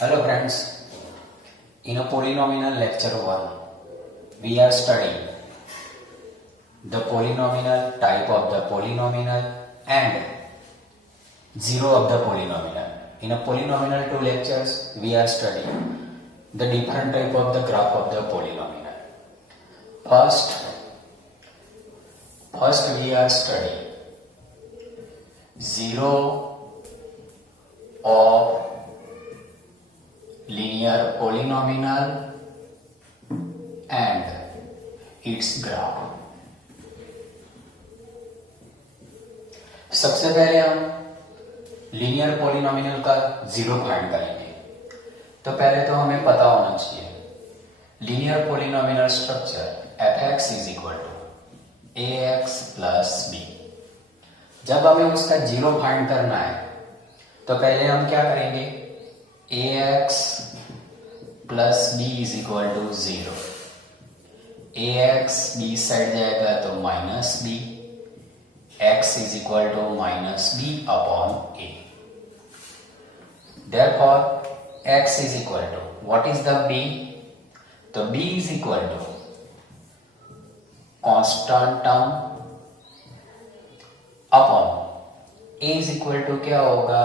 Hello friends, in a polynomial lecture 1, we are studying the polynomial, type of the polynomial and zero of the polynomial. In a polynomial 2 lectures, we are studying the different type of the graph of the polynomial. First we are studying zero of linear polynomial and its graph. सबसे पहले हम linear polynomial का zero find करेंगे। तो पहले तो हमें पता होना चाहिए linear polynomial structure f(x) is equal to ax plus b। जब हमें उसका जीरो फाइंड करना है तो पहले हम क्या करेंगे, ax plus b is equal to 0। ax b side जाएगा तो minus b, x is equal to minus b upon a। therefore x is equal to what is the b? तो b is equal to constant term upon a is equal to क्या होगा,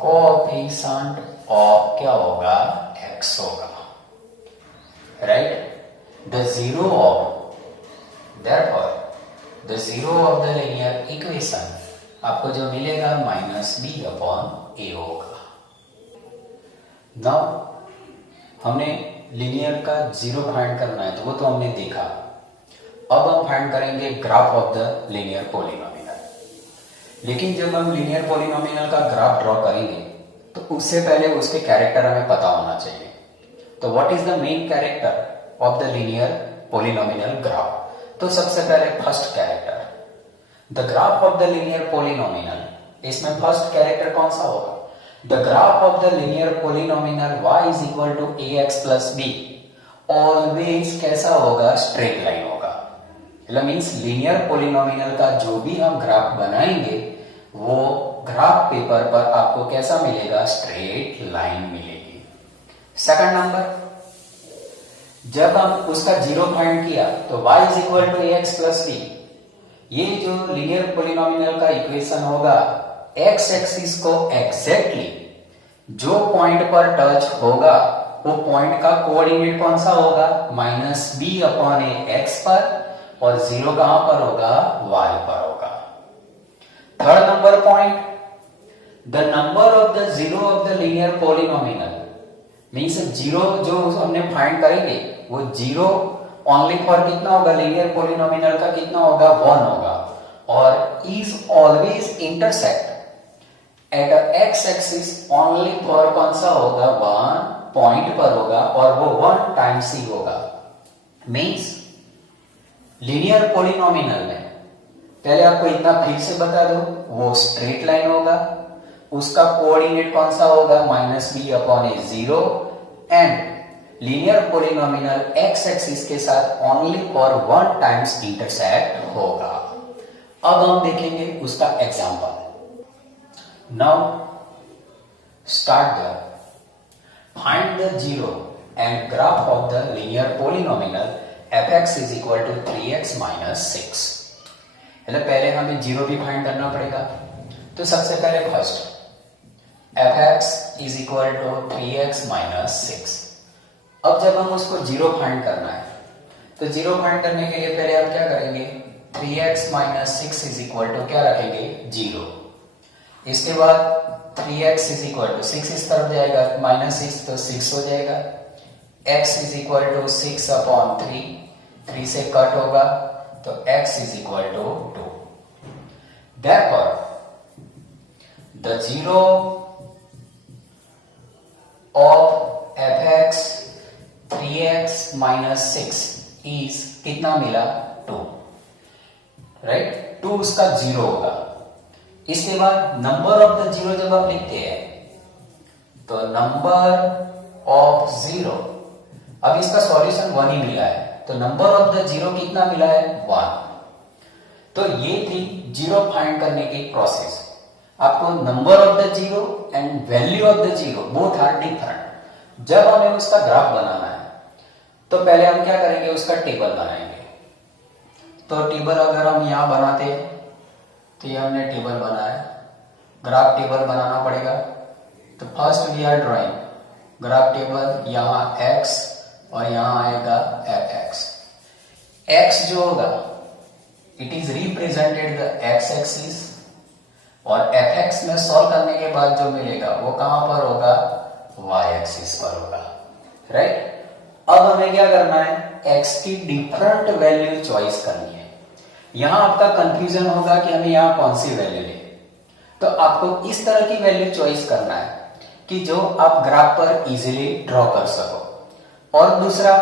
coefficient of क्या होगा, x होगा, right. The zero of therefore the zero of the linear equation आपको जो मिलेगा minus b upon a होगा। नाउ हमने लीनियर का जीरो फाइंड करना है तो वो तो हमने देखा। अब हम फाइंड करेंगे graph of the linear polynomial. लेकिन जब हम लीनियर पॉलिनोमियल का ग्राफ ड्रॉ करेंगे तो उससे पहले उसके कैरेक्टर हमें पता होना चाहिए। तो what is the main character of the linear polynomial graph? तो सबसे पहले first character, the graph of the linear polynomial, इसमें फर्स्ट कैरेक्टर कौन सा होगा? The graph of the linear polynomial y is equal to ax plus b always कैसा होगा, straight line होगा। मतलब मीन्स लीनियर पॉलिनोमियल का जो भी हम ग्राफ बनाएंगे वो ग्राफ पेपर पर आपको कैसा मिलेगा, स्ट्रेट लाइन मिलेगी। सेकंड नंबर, जब हम उसका जीरो फाइंड किया तो y is equal to ax plus b, ये जो लीनियर पॉलिनोमियल का इक्वेशन होगा x एक्सिस को एग्जैक्टली जो पॉइंट पर टच होगा वो पॉइंट का कोऑर्डिनेट कौन सा होगा, minus b upon a x पर, और जीरो कहां पर होगा, y पर होगा। Third number point, the number of the zero of the linear polynomial means zero जो हमने फाइंड करेंगे वो जीरो ओनली फॉर कितना होगा, लीनियर पॉलिनोमियल का कितना होगा, 1 होगा, और is always intersect at x axis only for कौन सा होगा, 1 पॉइंट पर होगा, और वो 1 टाइम्स ही होगा। मीन्स लीनियर पॉलिनोमियल में पहले आपको इतना फिर से बता दो, वो स्ट्रेट लाइन होगा, उसका कोऑर्डिनेट कौन सा होगा, minus b upon A 0, and linear polynomial x axis के साथ ओनली फॉर 1 टाइम्स इंटरसेक्ट होगा। अब हम देखेंगे उसका example. Now start the find the zero and graph of the linear polynomial f(x) is equal to 3x minus 6। मतलब पहले हमें जीरो भी फाइंड करना पड़ेगा। तो सबसे पहले first f(x) is equal to 3x minus 6। अब जब हम उसको जीरो फाइंड करना है तो जीरो फाइंड करने के लिए पहले आप क्या करेंगे, 3x minus 6 is equal to क्या रखेंगे, 0। इसके बाद 3x इज इक्वल टू 6 इस तरफ जाएगा, माइनस 6 तो 6 हो जाएगा, x is equal to 6 upon 3 से कट होगा तो x is equal to 2। therefore the zero of f(x) 3x minus 6 इज कितना मिला, 2, राइट। 2 उसका जीरो होगा। इसके बाद नंबर ऑफ द जीरो जब आप लिखते हैं तो नंबर ऑफ जीरो, अब इसका सॉल्यूशन 1 ही मिला है तो नंबर ऑफ द जीरो कितना मिला है, 1। तो ये थी जीरो फाइंड करने की प्रोसेस। आपको number of the zero and value of the zero both are different. जब हमें उसका ग्राफ बनाना है तो पहले हम क्या करेंगे, उसका टेबल बनाएंगे। तो टेबल अगर हम यहां बनाते हैं तो ये हमने टेबल बनाया, ग्राफ टेबल बनाना पड़ेगा। तो first we are drawing graph table, यहां x और यहां आएगा fx। x जो होगा it is represented the x axis और fx में सॉल्व करने के बाद जो मिलेगा वो कहां पर होगा, y एक्सिस पर होगा, राइट। अब हमें क्या करना है, x की डिफरेंट वैल्यू चॉइस करनी है। यहां आपका कंफ्यूजन होगा कि हमें यहां कौन सी वैल्यू ले, तो आपको इस तरह की वैल्यू चॉइस करना है कि जो आप ग्राफ पर इजीली ड्रॉ कर सको। और दूसरा,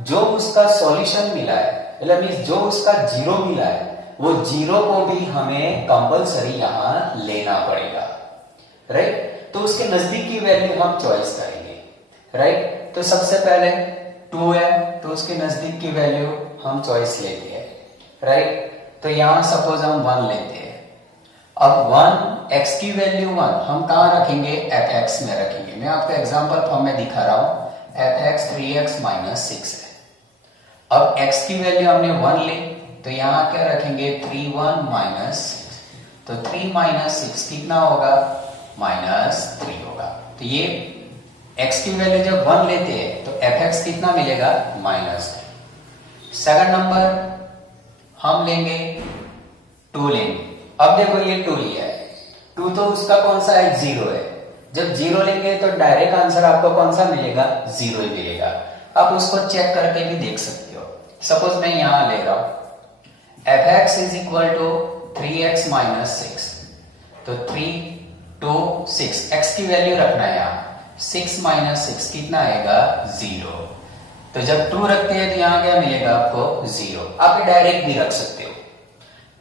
जो उसका सॉल्यूशन मिला है, मतलब जो उसका जीरो मिला है, वो जीरो को भी हमें कंपलसरी यहां लेना पड़ेगा, राइट। तो उसके नजदीक की वैल्यू हम चॉइस करेंगे, राइट। तो सबसे पहले 2 है तो उसके नजदीक की वैल्यू हम चॉइस लेते हैं, राइट। तो यहां सपोज हम 1 लेते हैं। अब 1 x की वैल्यू 1 हम कहां रखेंगे, fx में रखेंगे। मैं आपको एग्जांपल फॉर्म में दिखा रहा हूं, fx 3x - 6 है। अब x की वैल्यू हमने 1 ली तो यहां क्या रखेंगे, 3 1 - 6। तो 3 - 6 कितना होगा, -3 होगा। तो ये x की वैल्यू जब 1 लेते हैं तो fx कितना मिलेगा, -3। सेकंड नंबर हम लेंगे 2 लेंगे। अब देखो ये 2 लिया है, 2 तो उसका कौन सा है, 0 है। जब 0 लेंगे तो डायरेक्ट आंसर आपको कौन सा मिलेगा, 0 ही मिलेगा। आप उसको चेक करके भी देख सकते हो। सपोज मैं यहां ले रहा हूं fx = 3x - 6। तो 3 2 6 x की वैल्यू रखना है यहां, 6 - 6 कितना आएगा, 0। तो जब 2 रखते हैं तो यहां क्या मिलेगा आपको, 0। आप डायरेक्ट भी रख सकते हो।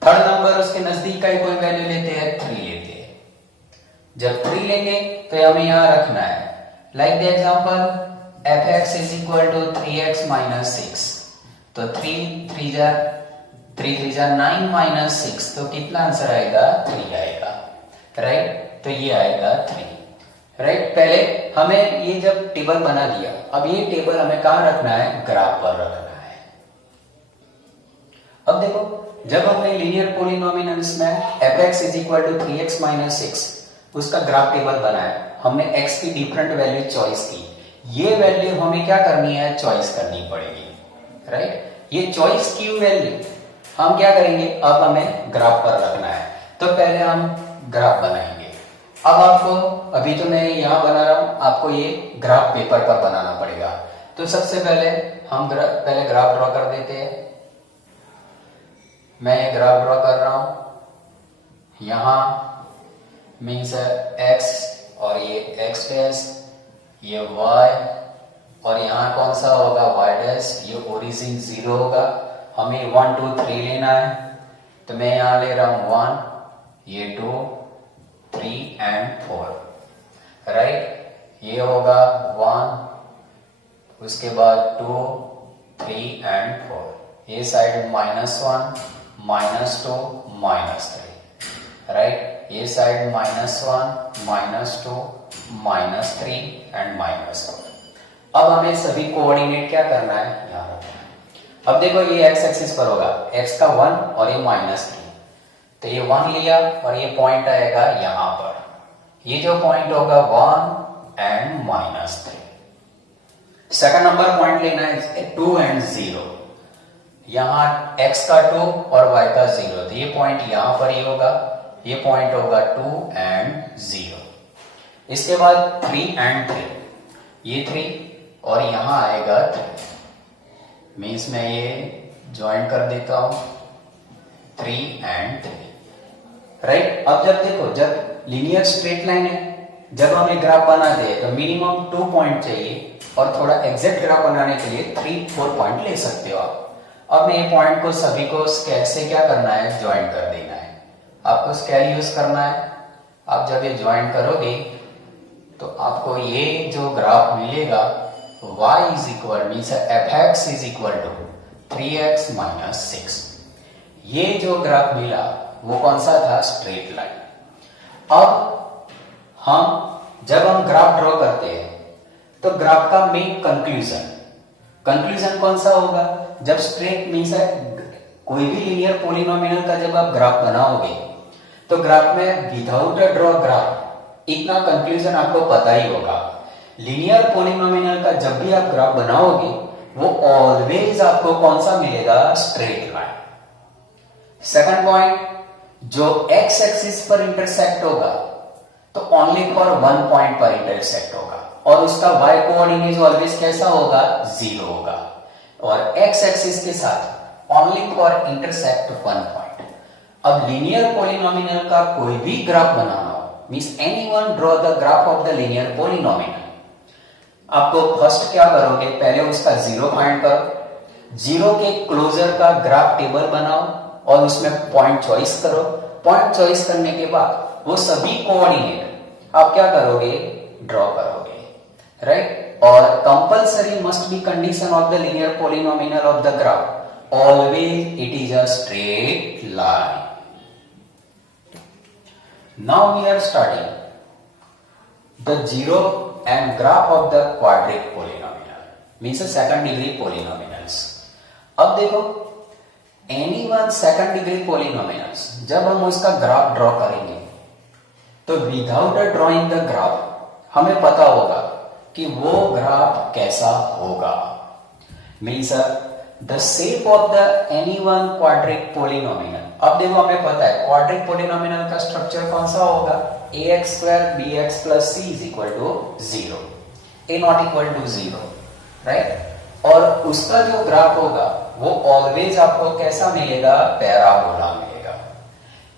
थर्ड नंबर उसके नजदीक का ही कोई वैल्यू लेते हैं, 3 लेते हैं। जब 3 लेंगे तो हमें यहां रखना है, like the example fx = 3x - 6। तो 3 3 9 - 6, तो कितना आंसर आएगा, 3 आएगा, राइट। तो ये आएगा 3, राइट। पहले हमें ये जब टेबल बना दिया, अब ये टेबल हमें कहां रखना है, ग्राफ पर रखना है। अब देखो, जब हमने लीनियर पॉलिनोमियल्स में fx = 3x - 6 उसका ग्राफ टेबल बनाया, हमने x की डिफरेंट वैल्यू चॉइस की। ये वैल्यू हमें क्या करनी है, चॉइस करनी पड़ेगी, राइट। ये चॉइस की वैल्यू हम क्या करेंगे, अब हमें ग्राफ पर रखना है। तो पहले हम ग्राफ बनाएंगे। अब आपको, अभी तो मैं यहां बना रहा हूं, आपको ये ग्राफ पेपर पर बनाना पड़ेगा। तो सबसे पहले हम पहले ग्राफ ड्रॉ कर देते हैं। मैं ये ग्राफ ड्रॉ कर रहा हूं, यहां मीन्स x और ये x डैश, ये y और यहां कौन सा होगा, y डैश। ये ओरिजिन 0 होगा, हमें 1 2 3 लेना है। तो मैं यहां ले रहा हूं 1, ये 2 3 एंड 4, राइट। ये होगा 1, उसके बाद 2 3 एंड 4। ये साइड -1 -2 -3, राइट। ये साइड -1 -2 -3 एंड -4। अब हमें सभी कोऑर्डिनेट क्या करना है, यहां रखना है। अब देखो ये x एक्सिस पर होगा, x का 1 और ये -3। तो ये 1 लिया और ये पॉइंट आएगा यहां पर। ये जो पॉइंट होगा 1 एंड -3। सेकंड नंबर पॉइंट लेना है 2 एंड 0। यहां x का 2 और y का 0, तो ये पॉइंट यहां पर ही होगा। ये पॉइंट होगा 2 एंड 0। इसके बाद 3 एंड 3, ये 3 और यहां आएगा 3। मीन्स मैं ये ज्वाइन कर देता हूं, 3 एंड 3, राइट। अब जब देखो, जब लीनियर स्ट्रेट लाइन है, जब हमें ग्राफ बनाते हैं तो मिनिमम 2 पॉइंट चाहिए और थोड़ा एग्जैक्ट ग्राफ बनाने के लिए 3-4 पॉइंट ले सकते हो आप। अब मैं ये पॉइंट को सभी को स्केल से क्या करना है, ज्वाइन कर देना है। आपको स्केल यूज करना है। आप जब ये ज्वाइन करोगे तो आपको ये जो ग्राफ मिलेगा, y मीन्स fx = 3x - 6। ये जो ग्राफ मिला वो कौन सा था, स्ट्रेट लाइन। अब जब हम ग्राफ ड्रॉ करते हैं तो ग्राफ का मेन कंक्लूजन कौन सा होगा? जब स्ट्रेट मीन्स कोई भी लीनियर पॉलिनोमियल का जब आप ग्राफ बनाओगे तो ग्राफ में विदाउट अ ड्रॉ ग्राफ इतना कंक्लूजन आपको पता ही होगा। लीनियर पॉलिनोमियल का जब भी आप ग्राफ बनाओगे वो ऑलवेज आपको कौन सा मिलेगा? Straight line. सेकंड पॉइंट, जो एक्स एक्सिस पर इंटरसेक्ट होगा तो ओनली फॉर वन पॉइंट पर इंटरसेक्ट होगा और उसका वाई कोऑर्डिनेट ऑलवेज कैसा होगा? 0 होगा। और एक्स एक्सिस के साथ only for intersect one point. अब लीनियर पॉलिनोमियल का कोई भी ग्राफ बनाना हो, means anyone draw the graph of the linear polynomial, आपको फर्स्ट क्या करोगे? पहले उसका 0 फाइंड करो, 0 के क्लोजर का ग्राफ टेबल बनाओ और उसमें पॉइंट चॉइस करो। पॉइंट चॉइस करने के बाद वो सभी कोऑर्डिनेट आप क्या करोगे? ड्रॉ करोगे, राइट? और compulsory must be condition of the linear polynomial of the graph, always it is a straight line. Now we are starting the zero and graph of the quadric polynomial, means a second degree polynomials। अब देखो any one second degree polynomials जब हम उसका graph draw करेंगे तो without drawing the graph हमें पता होगा कि वो ग्राफ कैसा होगा। Means the shape of the any one quadric polynomial. अब देखो हमें पता है क्वाड्रिक पोलिनोमियल का स्ट्रक्चर कौन सा होगा? ax square bx plus c is equal to 0, a not equal to 0, right? और उसका जो ग्राफ होगा वो ऑलवेज आपको कैसा मिलेगा? पैराबोला मिलेगा।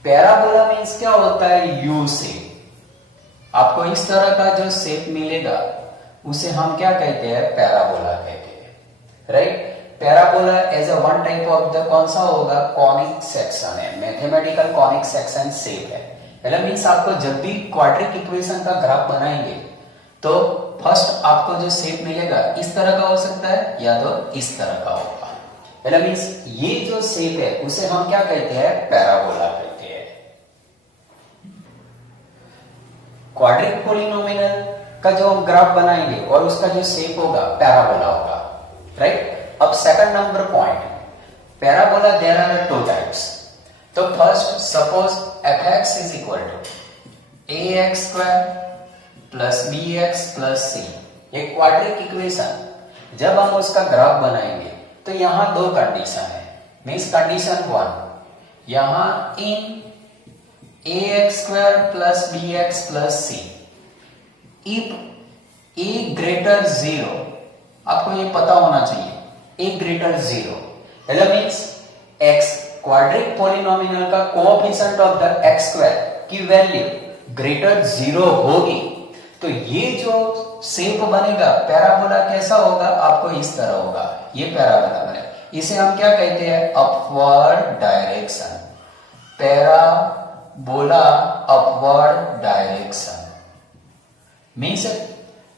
पैराबोला मीन्स क्या होता है? U shape. आपको इस तरह का जो शेप मिलेगा उसे हम क्या कहते हैं? पैराबोला कहते हैं, right? Parabola as a one type of the कौन सा होगा? कॉनिक सेक्शन है, मैथमेटिकल कॉनिक सेक्शन शेप है। मतलब मीन्स आपको जब भी क्वाड्रिक इक्वेशन का ग्राफ बनाएंगे तो फर्स्ट आपको जो शेप मिलेगा इस तरह का हो सकता है या तो इस तरह का होगा। मतलब मीन्स ये जो शेप है उसे हम क्या कहते हैं? पैराबोला कहते हैं। क्वाड्रिक पॉलिनोमियल का जो हम ग्राफ बनाएंगे और उसका जो शेप होगा पैराबोला होगा, राइट? अब second number point, parabola there are two types. तो first suppose fx is equal to ax square plus bx plus c, ये क्वाड्रिक इक्वेशन जब हम उसका ग्राफ बनाएंगे तो यहां दो कंडीशन है। मीन्स कंडीशन 1, यहां इन ax square plus bx plus c if a greater 0, आपको ये पता होना चाहिए a greater 0, मतलब मीन्स x क्वाड्रिक पॉलिनोमियल का coefficient of the x square की वैल्यू ग्रेटर 0 होगी तो ये जो शेप बनेगा पैराबोला कैसा होगा? आपको इस तरह होगा, ये पैराबोला बनेगा। इसे हम क्या कहते हैं? Upward direction. Parabola upward direction means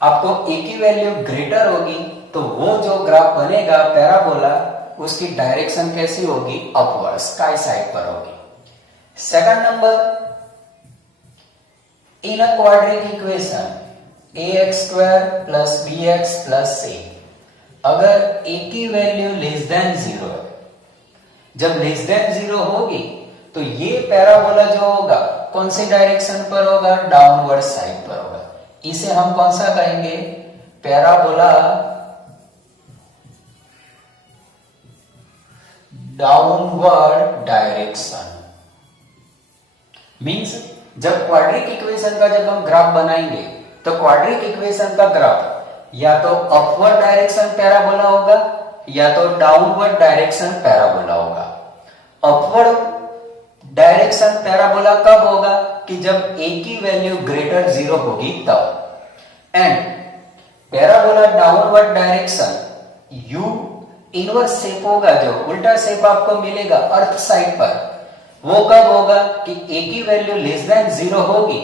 आपको ए की वैल्यू ग्रेटर होगी तो वो जो ग्राफ बनेगा पैराबोला उसकी डायरेक्शन कैसी होगी? अपवर्ड, स्काई साइड पर होगी। Second number, in a quadric equation ax square plus bx plus c, अगर a की वैल्यू लेस देन 0 है, जब लेस देन 0 होगी तो ये पैराबोला जो होगा कौन सी डायरेक्शन पर होगा? डाउनवर्ड साइड पर होगा। इसे हम कौन सा कहेंगे? Parabola downward direction. मींस जब क्वाड्रिक इक्वेशन का जब हम ग्राफ बनाएंगे तो क्वाड्रिक इक्वेशन का ग्राफ या तो अपवर्ड डायरेक्शन पैराबोला होगा या तो डाउनवर्ड डायरेक्शन पैराबोला होगा। अपवर्ड डायरेक्शन पैराबोला कब होगा? कि जब a की वैल्यू ग्रेटर 0 होगी तब। And parabola downward direction u inverse shape होगा, जो उल्टा शेप आपको मिलेगा अर्थ साइड पर, वो कब होगा? कि a की वैल्यू लेस देन 0 होगी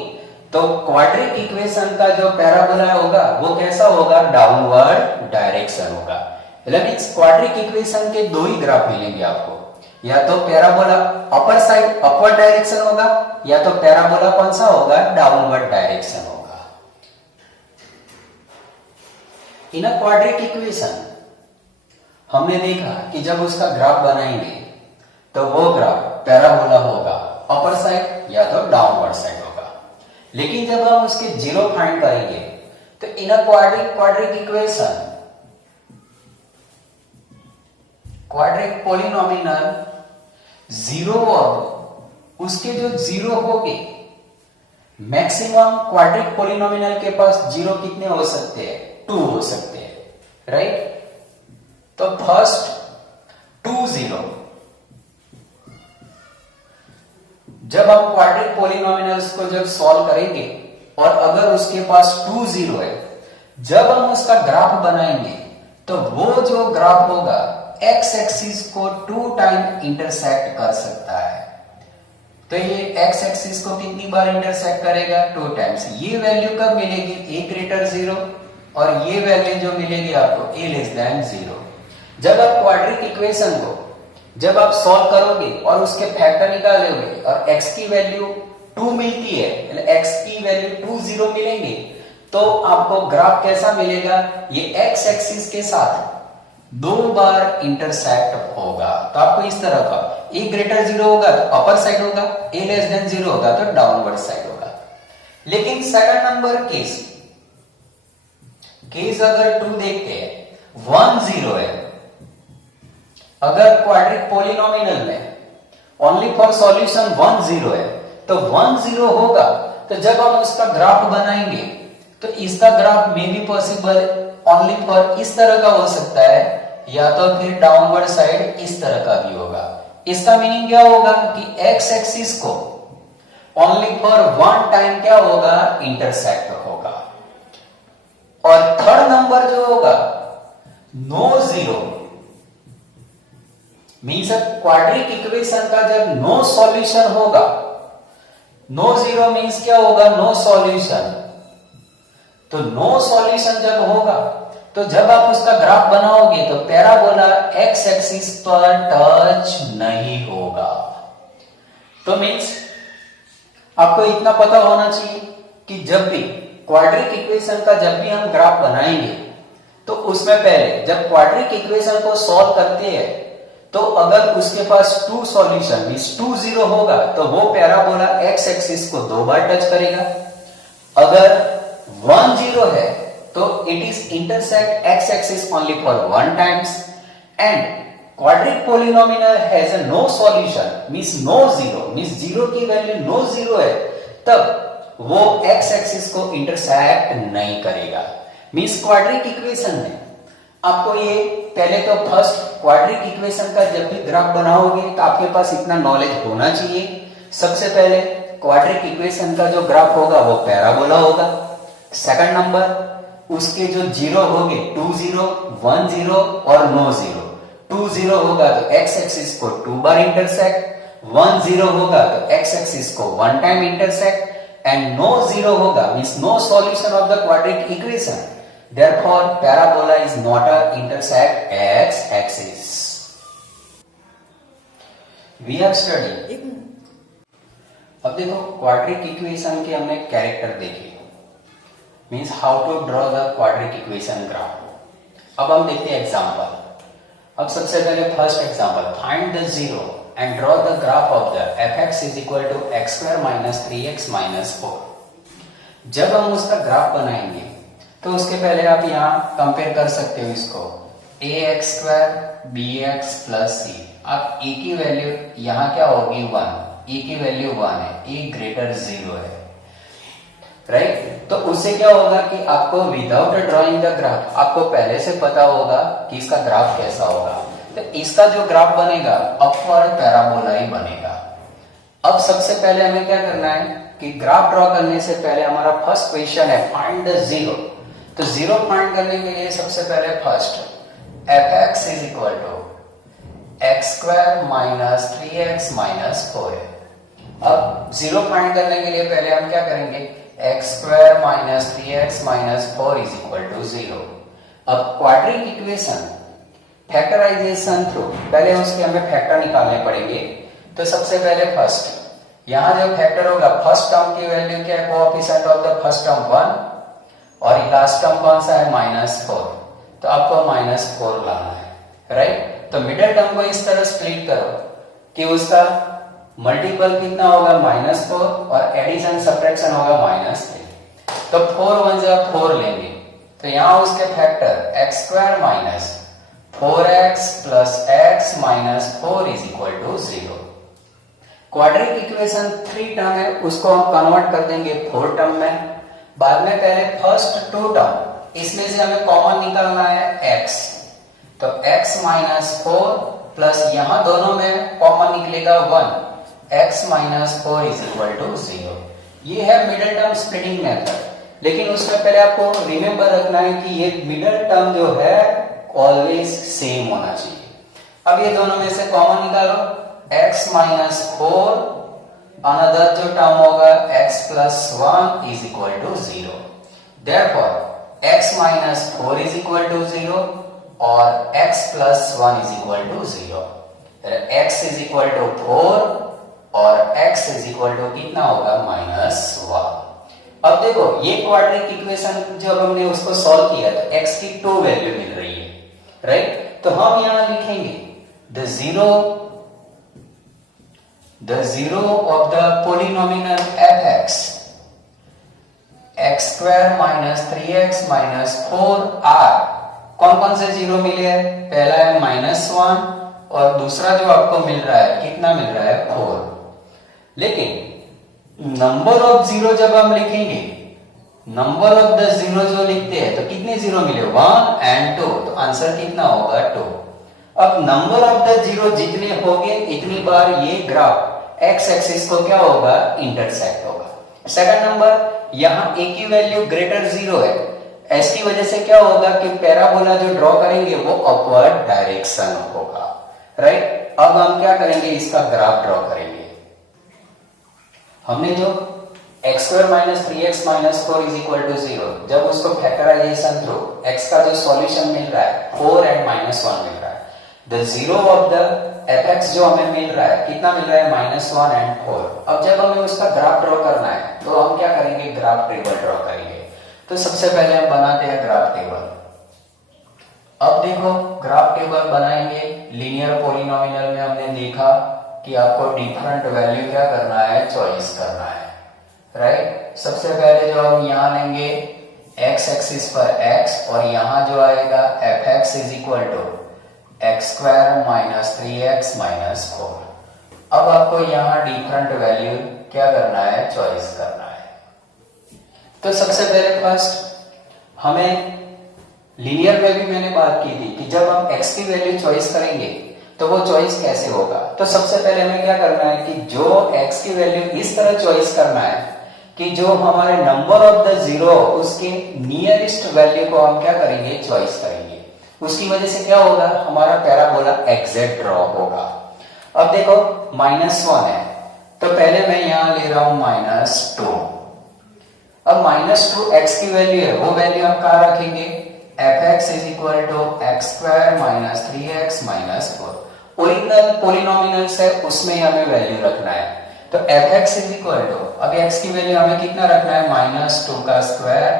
तो क्वाड्रिक इक्वेशन का जो पैराबोला होगा वो कैसा होगा? डाउनवर्ड डायरेक्शन होगा। मतलब मींस क्वाड्रिक इक्वेशन के दो ही ग्राफ मिलेंगे आपको, या तो parabola upper side upward direction होगा या तो पैराबोला कौन सा होगा? डाउनवर्ड डायरेक्शन होगा। इन अ क्वाड्रिक इक्वेशन हमने देखा कि जब उसका ग्राफ बनाएंगे तो वो ग्राफ पैराबोला होगा अपर साइड या तो डाउनवर्ड साइड होगा। लेकिन जब हम उसके जीरो फाइंड करेंगे तो in a quadric equation quadratic polynomial zero और उसके जो जीरो होंगे मैक्सिमम क्वाड्रिक पॉलिनोमियल के पास जीरो कितने हो सकते हैं? 2 हो सकते हैं, राइट? तो फर्स्ट 2 0 जब हम क्वाड्रिक पॉलिनोमियल्स को जब सॉल्व करेंगे और अगर उसके पास 2 0 है, जब हम उसका ग्राफ बनाएंगे तो वो जो ग्राफ होगा एक्स एक्सिस को 2 टाइम इंटरसेक्ट कर सकता है। तो ये एक्स एक्सिस को कितनी बार इंटरसेक्ट करेगा? 2 टाइम्स। ये वैल्यू कब मिलेगी? a ग्रेटर 0 और ये वैल्यू जो मिलेगी आपको a लेस देन 0। जब आप क्वाड्रिक इक्वेशन को जब आप सॉल्व करोगे और उसके फैक्टर निकालोगे और x की वैल्यू 2 मिलती है, x की वैल्यू 2 0 मिलेंगे, तो आपको ग्राफ कैसा मिलेगा? ये x एक्सिस के साथ 2 बार इंटरसेक्ट होगा। तो आपको इस तरह का a ग्रेटर 0 होगा तो अपर साइड होगा, a लेस देन 0 होगा तो डाउनवर्ड साइड होगा। लेकिन सेकंड नंबर केस अगर 2 देखते हैं 1 0 है, अगर क्वाड्रिक पॉलिनोमियल में ओनली फॉर सॉल्यूशन 1 0 है तो 1 0 होगा, तो जब हम उसका ग्राफ बनाएंगे तो इसका ग्राफ में भी पॉसिबल ओनली फॉर इस तरह का हो सकता है या तो फिर डाउनवर्ड साइड इस तरह का भी होगा। इसका मीनिंग क्या होगा कि x एक्सिस को ओनली फॉर 1 टाइम क्या होगा? इंटरसेक्ट होगा। और थर्ड नंबर जो होगा no zero means quadric equation का जब नो सॉल्यूशन होगा, नो जीरो मीन्स क्या होगा? No solution. तो नो सॉल्यूशन जब होगा तो जब आप उसका ग्राफ बनाओगे तो पैराबोला एक्स एक्सिस पर टच नहीं होगा। तो मीन्स आपको इतना पता होना चाहिए कि जब भी क्वाड्रिक इक्वेशन का जब भी हम ग्राफ बनाएंगे तो उसमें पहले जब क्वाड्रिक इक्वेशन को सॉल्व करते हैं तो अगर उसके पास 2 सॉल्यूशन मींस 2 0 होगा तो वो पैराबोला एक्स एक्सिस को 2 बार टच करेगा। अगर 1 0 है तो it is intersect X axis only for 1 times and quadric polynomial has a no solution means no zero means zero की वैल्यू नो जीरो है, तब वो एक्स एक्सिस को इंटरसेक्ट नहीं करेगा। मींस क्वाड्रिक इक्वेशन में आपको ये पहले तो फर्स्ट क्वाड्रिक इक्वेशन का जब भी ग्राफ बनाओगे तो आपके पास इतना नॉलेज होना चाहिए। सबसे पहले क्वाड्रिक इक्वेशन का जो ग्राफ होगा वो पैराबोला होगा। सेकंड नंबर उसके जो जीरो होंगे 2 0 1 0 और नो जीरो। 2 0 होगा तो एक्स एक्सिस को 2 बार इंटरसेक्ट, 1 0 होगा तो एक्स एक्सिस को 1 time intersect and no zero होगा means no solution of the quadric equation. Therefore, parabola is not a intersect x axis. We have studied. अब देखो क्वाड्रिक इक्वेशन के हमने कैरेक्टर देखे, means how to draw the quadric equation graph. अब हम देखते हैं एग्जांपल। अब सबसे पहले first example, find the zero and draw the graph of the fx is equal to x square minus 3x minus 4। जब हम उसका ग्राफ बनाएंगे तो उसके पहले आप यहाँ कंपेयर कर सकते हो इसको ax square bx plus c। आप a की वैल्यू यहाँ क्या होगी 1, a की वैल्यू 1 है, a ग्रेटर 0 है, राइट? तो उससे क्या होगा कि आपको विदाउट ड्रॉइंग द ग्राफ आपको पहले से पता होगा कि इसका ग्राफ कैसा होगा। तो इसका जो ग्राफ बनेगा अपवर्ड पैराबोला ही बनेगा। अब सबसे पहले हमें क्या करना है कि ग्राफ ड्रॉ करने से पहले हमारा फर्स्ट क्वेश्चन है फाइंड द जीरो। तो जीरो फाइंड करने के लिए सबसे पहले first fx is equal to x square minus 3x minus 4 है। अब जीरो फाइंड करने के लिए पहले हम क्या करेंगे, X square minus 3x minus 4 is equal to 0। अब क्वाड्रिक इक्वेशन फैक्टराइजेशन थ्रू पहले उसके हमें फैक्टर निकालने पड़ेंगे। तो सबसे पहले फर्स्ट यहां जो फैक्टर होगा फर्स्ट टर्म की वैल्यू क्या है, coefficient of the first term 1 और लास्ट टर्म कौन सा है -4। तो आपको -4 लाना है, राइट। तो मिडिल टर्म को इस तरह स्प्लिट करो कि उसका मल्टीपल कितना होगा -4 और एडिशन सब्ट्रैक्शन होगा -3। तो 4 1 जा 4 लेंगे, तो यहां उसके factor x² minus 4x plus x minus 4 is equal to 0। Quadric equation 3 term है, उसको हम कन्वर्ट कर देंगे 4 टर्म में। बाद में पहले फर्स्ट 2 टर्म, इसमें से हमें कॉमन निकालना है x, तो x माइनस 4 प्लस यहां दोनों में कॉमन निकलेगा 1, x minus 4 is equal to 0। ये है मिडिल टर्म स्प्लिटिंग मेथड। लेकिन उसमें पहले आपको रिमेंबर रखना है कि ये मिडिल टर्म जो है ऑलवेज सेम होना चाहिए। अब ये दोनों में से कॉमन निकालो, x माइनस 4, अनदर जो टर्म होगा x plus 1 is equal to 0। Therefore x minus 4 is equal to 0 और x plus 1 is equal to 0। x is equal to 4 और x इज इक्वल टू कितना होगा -1। अब देखो ये क्वाड्रिक इक्वेशन जब हमने उसको सॉल्व किया तो x की 2 वैल्यू मिल रही है, राइट। तो हम यहां लिखेंगे the zero of the polynomial fx, x² minus 3x minus 4 r। कौन कौन से जीरो मिले हैं? पहला है -1 और दूसरा जो आपको मिल रहा है कितना मिल रहा है 4। लेकिन नंबर ऑफ जीरो जब हम लिखेंगे, नंबर ऑफ द जीरो जो लिखते हैं तो कितने जीरो मिले 1 एंड 2, तो आंसर कितना होगा 2। अब नंबर ऑफ द जीरो जितने होंगे इतनी बार ये ग्राफ एक्स एक्सिस को क्या होगा इंटरसेक्ट होगा। सेकंड नंबर, यहां a की वैल्यू ग्रेटर 0 है, इसकी वजह से क्या होगा कि पैराबोला जो ड्रॉ करेंगे वो अपवर्ड डायरेक्शन होगा, राइट। अब हम क्या करेंगे, इसका ग्राफ ड्रॉ करेंगे। हमने जो x² minus 3x minus 4 is equal to 0, जब उसको फैक्टराइजेशन थ्रू x का जो सॉल्यूशन मिल रहा है 4 एंड -1 मिल रहा है, the zero of the fx जो हमें मिल रहा है कितना मिल रहा है -1 एंड 4। अब जब हमें उसका ग्राफ ड्रॉ करना है तो हम क्या करेंगे, ग्राफ टेबल ड्रॉ करेंगे। तो सबसे पहले हम बनाते हैं ग्राफ टेबल। अब देखो ग्राफ टेबल बनाएंगे, लीनियर पॉलिनोमियल में हमने देखा कि आपको डिफरेंट वैल्यू क्या करना है, चॉइस करना है, राइट। सबसे पहले जो हम यहाँ लेंगे x एक्सिस पर x और यहाँ जो आएगा fx is equal to x² minus 3x minus 4। अब आपको यहाँ डिफरेंट वैल्यू क्या करना है, चॉइस करना है। तो सबसे पहले फर्स्ट हमें लीनियर में भी मैंने बात की थी कि जब हम x की वैल्यू चॉइस करेंगे तो वो चॉइस कैसे होगा। तो सबसे पहले हमें क्या करना है कि जो x की वैल्यू इस तरह चॉइस करना है कि जो हमारे नंबर ऑफ द जीरो उसके नियरेस्ट वैल्यू को हम क्या करेंगे, चॉइस करेंगे। उसकी वजह से क्या होगा, हमारा पैराबोला एग्जैक्ट ड्रॉ होगा। अब देखो -1 है, तो पहले मैं यहां ले रहा हूं -2। अब -2 x की वैल्यू है, वो वैल्यू हम कहां रखेंगे, fx is equal to x² minus 3x minus 4। Original polynomials है उसमें हमें वैल्यू रखना है। तो fx इज इक्वल टू, अब x की वैल्यू हमें कितना रखना है, -2 का स्क्वायर,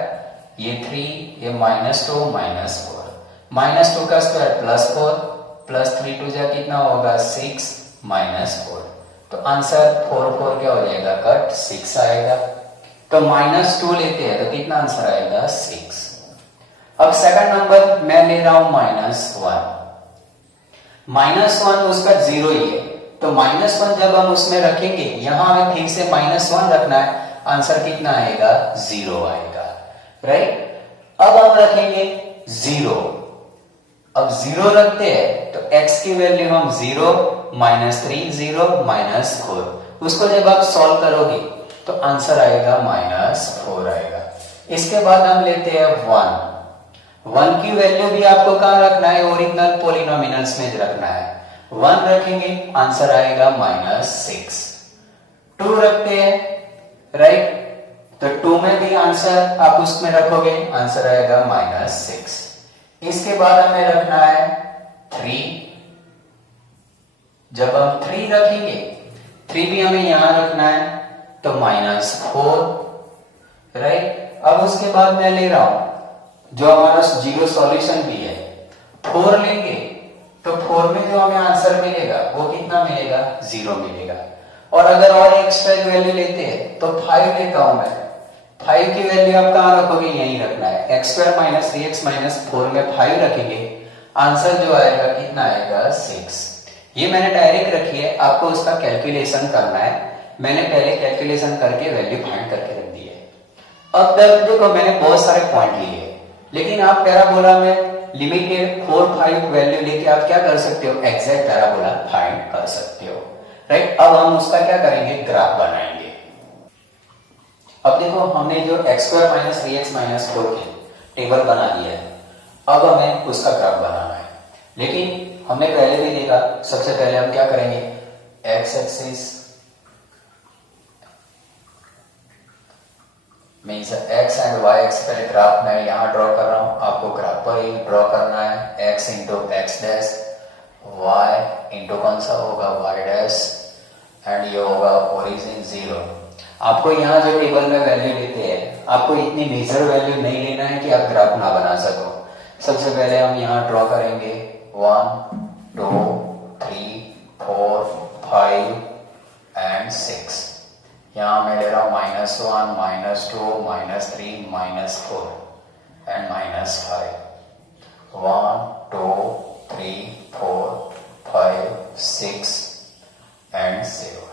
ये 3, ये -2 -4, -2 का स्क्वायर +4 प्लस 3 2 जा कितना होगा 6 -4। तो आंसर 4 4 क्या हो जाएगा, कट 6 आएगा। तो -2 लेते हैं तो कितना आंसर आएगा 6। अब सेकंड नंबर मैं ले रहा हूं -1। -1 उसका 0 ही है, तो -1 जब हम उसमें रखेंगे, यहां हमें ठीक से -1 रखना है, आंसर कितना आएगा 0 आएगा, राइट। अब हम रखेंगे 0। अब 0 रखते हैं तो x की वैल्यू हम 0 -3 0 -4, उसको जब आप सॉल्व करोगे तो आंसर आएगा -4 आएगा। इसके बाद हम लेते हैं 1 की वैल्यू भी आपको कहां रखना है, ओरिजिनल पॉलिनोमियल्स में रखना है। 1 रखेंगे, आंसर आएगा -6। 2 रखते हैं, राइट, तो 2 में भी आंसर आप उसमें रखोगे, आंसर आएगा -6। इसके बाद हमें रखना है 3। जब हम 3 रखेंगे, 3 भी हमें यहां रखना है, तो -4, राइट। अब उसके बाद मैं ले रहा हूं जो हमारा जीरो सॉल्यूशन भी है, 4 लेंगे तो 4 में जो हमें आंसर मिलेगा वो कितना मिलेगा, 0 मिलेगा। और अगर और एक्स्ट्रा वैल्यू लेते हैं तो 5 लेता हूं मैं, 5 की वैल्यू आप कहां रखोगे, यहीं रखना है, x square minus 3x minus 4 में 5 रखेंगे, आंसर जो आएगा कितना आएगा, 6। ये मैंने डायरेक्ट रखी है, आपको उसका कैलकुलेशन करना है, मैंने पहले कैलकुलेशन करके वैल्यू फाइंड करके रख दी है। अब तक देखो मैंने बहुत सारे पॉइंट लिए, लेकिन आप पैराबोला में लिमिटेड 4 5 वैल्यू लेके आप क्या कर सकते हो, एग्जैक्ट पैराबोला फाइंड कर सकते हो, राइट। अब हम उसका क्या करेंगे, ग्राफ बनाएंगे। अब देखो हमने जो x square minus 3x minus 4 की टेबल बना दिया है, अब हमें उसका ग्राफ बनाना है। लेकिन हमने पहले भी देखा, सबसे पहले हम क्या करेंगे, X axis means X and Y X पहले ग्राफ मैं यहां ड्रॉ कर रहा हूं, आपको ग्राफ पर ही ड्रॉ करना है, X into X dash, Y into कौन सा होगा, वाई डैश, एंड ये होगा ओरिजिन 0। आपको यहाँ जो टेबल में वैल्यू लेते हैं, आपको इतनी मेजर वैल्यू नहीं लेना है कि आप ग्राफ ना बना सको। सबसे पहले हम यहाँ ड्रॉ करेंगे 1 2 3 4 5 एंड 6। यहाँ मैं ले रहा हूँ -1 -2 -3 -4 एंड -5। 1 2 3 4 5 6 एंड 0।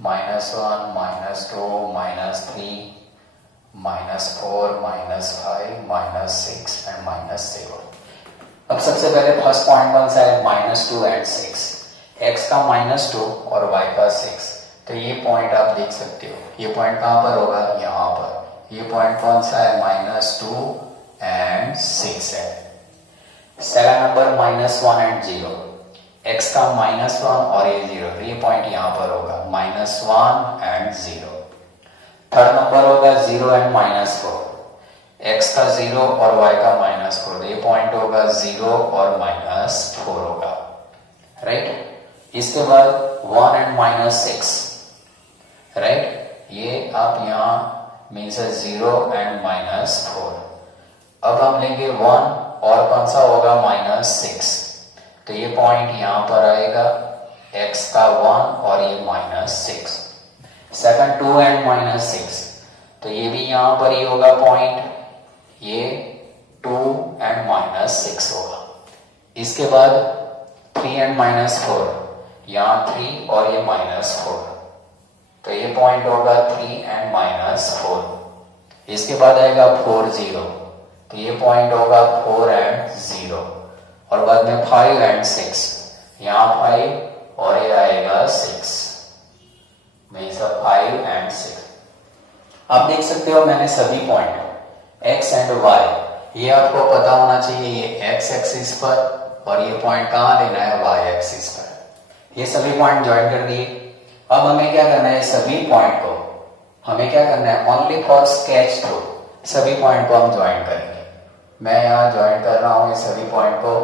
-1 -2 -3 -4 -5 -6 एंड -0। अब सबसे पहले फर्स्ट पॉइंट कौन सा है, -2 एंड 6, x का -2 और y का 6। तो ये पॉइंट आप देख सकते हो, ये पॉइंट कहां पर होगा, यहां पर। ये पॉइंट कौन सा है, -2 एंड 6 है। सेकंड नंबर -1 एंड 0, x का -1 और ये 0, तो ये पॉइंट यहां पर होगा, -1 एंड 0। थर्ड नंबर होगा 0 एंड -4, x का 0 और y का -4, तो ये पॉइंट होगा 0 और -4 होगा, राइट। इसके बाद 1 एंड -6, राइट, ये आप यहाँ मीन्स 0 एंड -4। अब हम लेंगे 1 और कौन सा होगा, -6, तो ये पॉइंट यहां पर आएगा, x का 1 और ये -6। सेकंड 2 एंड -6, तो ये भी यहां पर ही होगा पॉइंट, ये 2 एंड -6 होगा। इसके बाद 3 एंड -4, यहाँ 3 और ये -4, तो ये पॉइंट होगा 3 एंड -4। इसके बाद आएगा 4 0, तो ये पॉइंट होगा 4 एंड 0। और बाद में 5 एंड 6, यहाँ 5 और ये आएगा 6, मीन्स 5 एंड 6। आप देख सकते हो मैंने सभी पॉइंट x एंड y, ये आपको पता होना चाहिए, ये x एक्सिस पर और ये पॉइंट कहाँ लेना है, y एक्सिस पर। ये सभी पॉइंट ज्वाइन कर दिए। अब हमें क्या करना है, सभी पॉइंट को हमें क्या करना है, ओनली फॉर स्केच थ्रू सभी पॉइंट को हम ज्वाइन करेंगे। मैं यहाँ ज्वाइन कर रहा हूँ ये सभी पॉइंट को,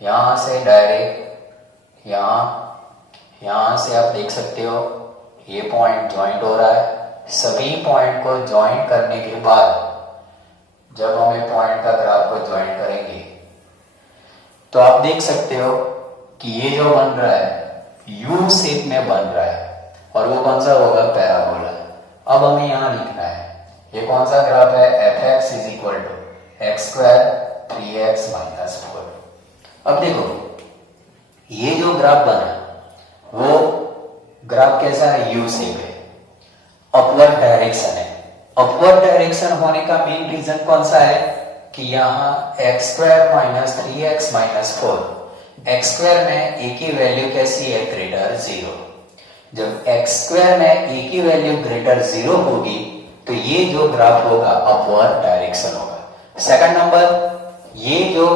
यहां से डायरेक्ट यहां से आप देख सकते हो ये पॉइंट ज्वाइंट हो रहा है। सभी पॉइंट को ज्वाइंट करने के बाद जब हम ये पॉइंट का ग्राफ को ज्वाइंट करेंगे तो आप देख सकते हो कि ये जो बन रहा है यू शेप में बन रहा है और वो कौन सा होगा, पैराबोला। अब हमें यहां लिखना है ये कौन सा ग्राफ है, fx is equal to x square 3x minus 4। अब देखो ये जो ग्राफ बना वो ग्राफ कैसा है, यू शेप है, अपवर्ड डायरेक्शन है। अपवर्ड डायरेक्शन होने का मेन रीजन कौन सा है कि यहाँ x square minus 3x minus 4, x square में ए की वैल्यू कैसी है, ग्रेटर 0। जब एक्स स्क्वायर में ए की वैल्यू ग्रेटर 0 होगी तो ये जो ग्राफ होगा अपवर्ड डायरेक्शन होगा। सेकंड नंबर, ये जो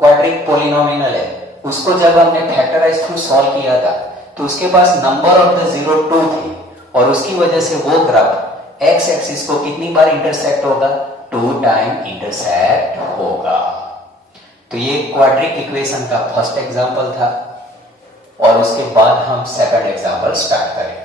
क्वाड्रिक पॉलिनोमियल है उसको जब हमने फैक्टराइज थ्रू सॉल्व किया था तो उसके पास नंबर ऑफ द जीरो 2 थी और उसकी वजह से वो ग्राफ एक्स एक्सिस को कितनी बार इंटरसेक्ट होगा, 2 टाइम इंटरसेक्ट होगा। तो ये क्वाड्रिक इक्वेशन का फर्स्ट एग्जांपल था और उसके बाद हम सेकंड एग्जांपल स्टार्ट करेंगे।